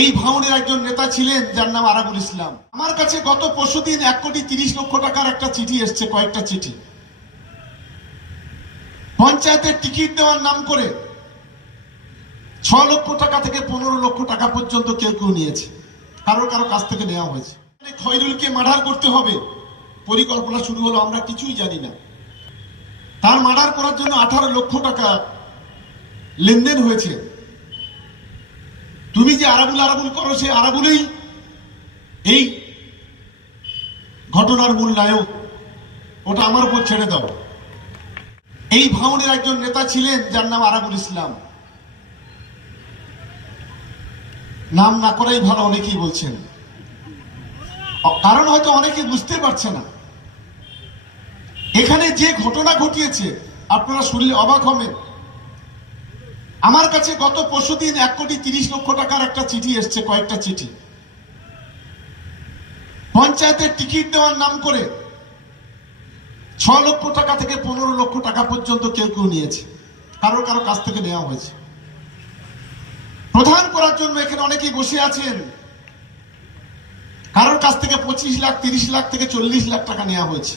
এই ভাঙনের একজন নেতা ছিলেন যার নাম আরাবুল ইসলাম আমার কাছে গত পরশু দিন এক কোটি তিরিশ লক্ষ টাকার একটা চিঠি এসছে কয়েকটা চিঠি পঞ্চায়েতের টিকিট দেওয়ার নাম করে ছ লক্ষ টাকা থেকে পনেরো লক্ষ টাকা পর্যন্ত কেউ কেউ নিয়েছে কারো কারো কাছ থেকে নেওয়া হয়েছে খয়রুলকে মার্ডার করতে হবে পরিকল্পনা শুরু হলো আমরা কিছুই জানি না তার মার্ডার করার জন্য আঠারো লক্ষ টাকা লেনদেন হয়েছে তুমি যে আরাবুল আরাবুল করো সে আরাবুলেই এই ঘটনার মূল নায়ক ওটা আমার উপর ছেড়ে দাও এই ভাঙনের একজন নেতা ছিলেন যার নাম আরাবুল ইসলাম নাম না করাই ভালো অনেকেই বলছেন কারণ হয়তো অনেকে বুঝতে পারছে না এখানে যে ঘটনা ঘটিয়েছে আপনারা শুনলে অবাক হবেন আমার কাছে গত পরশু দিন এক কোটি তিরিশ লক্ষ টাকার একটা চিঠি এসছে কয়েকটা চিঠি পঞ্চায়েতের টিকিট দেওয়ার নাম করে ছ লক্ষ টাকা থেকে পনেরো লক্ষ টাকা পর্যন্ত কেউ কেউ নিয়েছে কারো কারো কাছ থেকে নেওয়া হয়েছে প্রধান করার জন্য এখানে অনেকেই বসে আছেন কারোর কাছ থেকে পঁচিশ লাখ তিরিশ লাখ থেকে চল্লিশ লাখ টাকা নেওয়া হয়েছে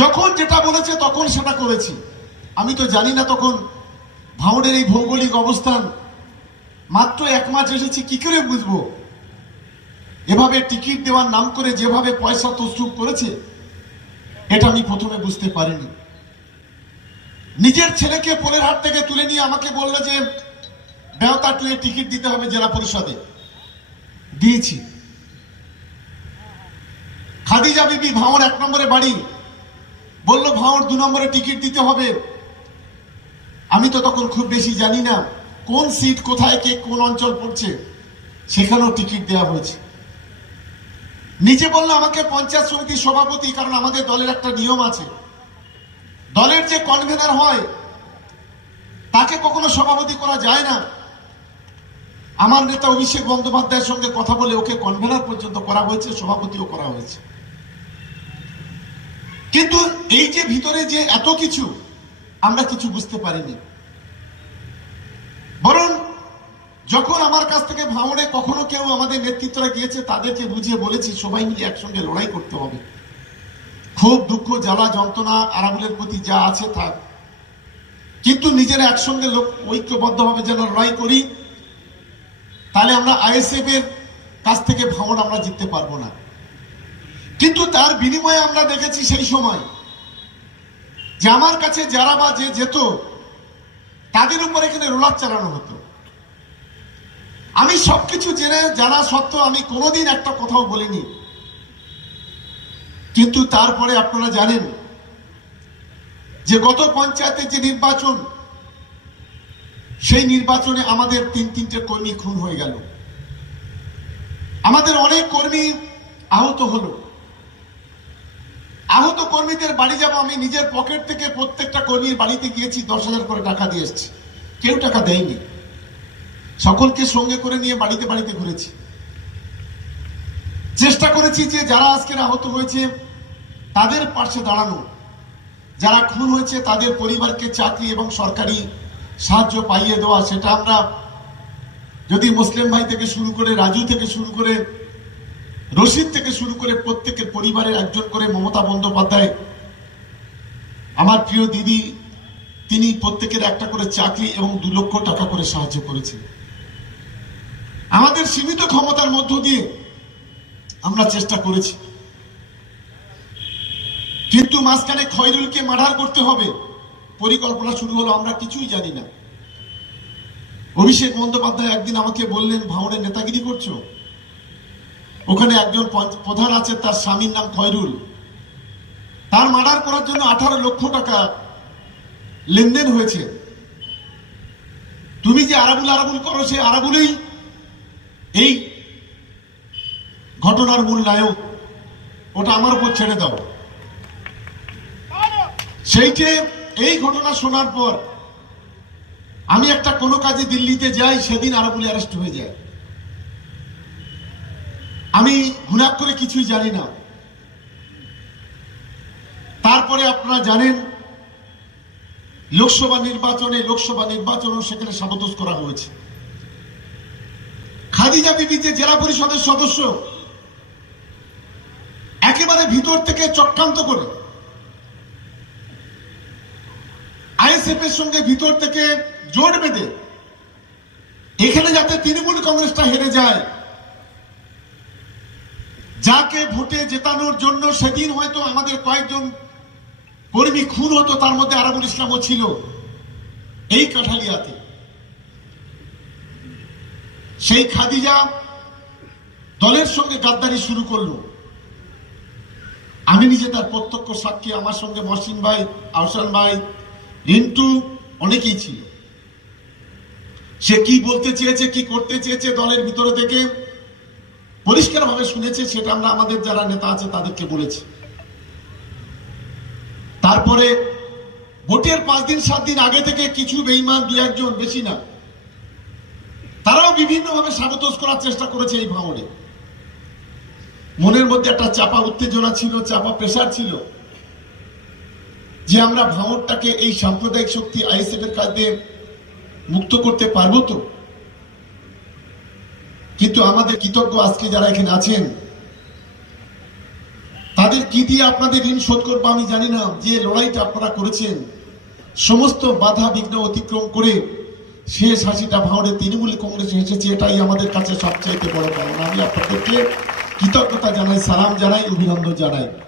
যখন যেটা বলেছে তখন সেটা করেছি আমি তো জানি না তখন ভাঙড়ের এই ভৌগোলিক অবস্থান মাত্র এক মাস এসেছি কি করে বুঝবো এভাবে টিকিট দেওয়ার নাম করে যেভাবে পয়সা তসরুপ করেছে এটা আমি প্রথমে বুঝতে পারিনি নিজের ছেলেকে পোলের হাট থেকে তুলে নিয়ে আমাকে বললো যে বেওতা টুয়ে টিকিট দিতে হবে জেলা পরিষদে দিয়েছি খাদিজা বিবি ভাঁড় এক নম্বরে বাড়ি বললো ভাঁড় দু নম্বরে টিকিট দিতে হবে আমি তো তখন খুব বেশি জানি না কোন সিট কোথায় কে কোন অঞ্চল পড়ছে সেখানেও টিকিট দেওয়া হয়েছে নিজে বললো আমাকে পঞ্চায়েত সমিতির সভাপতি কারণ আমাদের দলের একটা নিয়ম আছে দলের যে কনভেনার হয় তাকে কখনো সভাপতি করা যায় না আমার নেতা অভিষেক বন্দ্যোপাধ্যায়ের সঙ্গে কথা বলে ওকে কনভেনার পর্যন্ত করা হয়েছে সভাপতিও করা হয়েছে কিন্তু এই যে ভিতরে যে এত কিছু আমরা কিছু বুঝতে পারিনি বরং যখন আমার কাছ থেকে ভাঙড়ে কখনো কেউ আমাদের নেতৃত্বরা গিয়েছে তাদেরকে বুঝিয়ে বলেছি সবাই মিলে একসঙ্গে লড়াই করতে হবে খুব দুঃখ জ্বালা যন্ত্রণা আরামুলের প্রতি যা আছে থাক কিন্তু নিজেরা একসঙ্গে লোক ঐক্যবদ্ধভাবে যেন লড়াই করি তাহলে আমরা আইএসএফ এর কাছ থেকে ভাঙন আমরা জিততে পারবো না কিন্তু তার বিনিময়ে আমরা দেখেছি সেই সময় যে আমার কাছে যারা বা যে যেত তাদের উপর এখানে রোলার চালানো হতো আমি সবকিছু জেনে জানা সত্ত্বেও আমি কোনোদিন একটা কথাও বলিনি কিন্তু তারপরে আপনারা জানেন যে গত পঞ্চায়েতের যে নির্বাচন সেই নির্বাচনে আমাদের তিন তিনটে কর্মী খুন হয়ে গেল আমাদের অনেক কর্মী আহত হলো আহত কর্মীদের বাড়ি যাব আমি নিজের পকেট থেকে প্রত্যেকটা কর্মীর বাড়িতে গিয়েছি দশ হাজার করে টাকা দিয়ে এসছি কেউ টাকা দেয়নি সকলকে সঙ্গে করে নিয়ে বাড়িতে বাড়িতে ঘুরেছি চেষ্টা করেছি যে যারা আজকের আহত হয়েছে তাদের পাশে দাঁড়ানো যারা খুন হয়েছে তাদের পরিবারকে চাকরি এবং সরকারি সাহায্য পাইয়ে দেওয়া সেটা আমরা যদি মুসলিম ভাই থেকে শুরু করে রাজু থেকে শুরু করে রশিদ থেকে শুরু করে প্রত্যেকের পরিবারের একজন করে মমতা বন্দ্যোপাধ্যায় আমার প্রিয় দিদি তিনি প্রত্যেকের একটা করে চাকরি এবং দু লক্ষ টাকা করে সাহায্য করেছেন আমাদের সীমিত ক্ষমতার মধ্য দিয়ে আমরা চেষ্টা করেছি কিন্তু মাঝখানে খয়রুলকে মার্ডার করতে হবে পরিকল্পনা শুরু হলো আমরা কিছুই জানি না অভিষেক বন্দ্যোপাধ্যায় একদিন আমাকে বললেন ভাঁড়ে নেতাগিরি করছো ওখানে একজন প্রধান আছে তার স্বামীর নাম খয়রুল তার মার্ডার করার জন্য আঠারো লক্ষ টাকা লেনদেন হয়েছে তুমি যে আরাবুল আরাবুল করো সে আরাবুলেই এই ঘটনার মূল নায়ক ওটা আমার উপর ছেড়ে দাও সেইটে এই ঘটনা শোনার পর আমি একটা কোনো কাজে দিল্লিতে যাই সেদিন আরাবুলি অ্যারেস্ট হয়ে যায় আমি হুনাক করে কিছুই জানি না তারপরে আপনারা জানেন লোকসভা নির্বাচনে লোকসভা নির্বাচনও সেখানে সাবতস করা হয়েছে খাদিজা বিবি যে জেলা পরিষদের সদস্য একেবারে ভিতর থেকে চক্রান্ত করে আইএসএফ এর সঙ্গে ভিতর থেকে জোট বেঁধে এখানে যাতে তৃণমূল কংগ্রেসটা হেরে যায় যাকে ভোটে জেতানোর জন্য সেদিন হয়তো আমাদের কয়েকজন কর্মী খুন হতো তার মধ্যে আরবুল ইসলামও ছিল এই কাঠালিয়াতে সেই খাদিজা দলের সঙ্গে গাদ্দারি শুরু করলো আমি নিজে তার প্রত্যক্ষ সাক্ষী আমার সঙ্গে মহসিন ভাই আহসান ভাই রিন্টু অনেকেই ছিল সে কি বলতে চেয়েছে কি করতে চেয়েছে দলের ভিতরে থেকে পরিষ্কারভাবে শুনেছি সেটা আমরা আমাদের যারা নেতা আছে তাদেরকে বলেছি তারপরে ভোটের পাঁচ দিন সাত দিন আগে থেকে কিছু বেইমান দু একজন বেশি না তারাও বিভিন্নভাবে সাবতোষ করার চেষ্টা করেছে এই ভাঙনে মনের মধ্যে একটা চাপা উত্তেজনা ছিল চাপা প্রেশার ছিল যে আমরা ভাঙরটাকে এই সাম্প্রদায়িক শক্তি আইএসএফ এর কাজ দিয়ে মুক্ত করতে পারবো তো কিন্তু আমাদের কৃতজ্ঞ আজকে যারা এখানে আছেন তাদের কি দিয়ে আপনাদের ঋণ শোধ করবো আমি জানি না যে লড়াইটা আপনারা করেছেন সমস্ত বাধা বিঘ্ন অতিক্রম করে শেষ হাসিটা ভাঁড়ে তৃণমূল কংগ্রেসে এসেছে এটাই আমাদের কাছে সবচাইতে বড় কারণ আমি আপনাদেরকে কৃতজ্ঞতা জানাই সালাম জানাই অভিনন্দন জানাই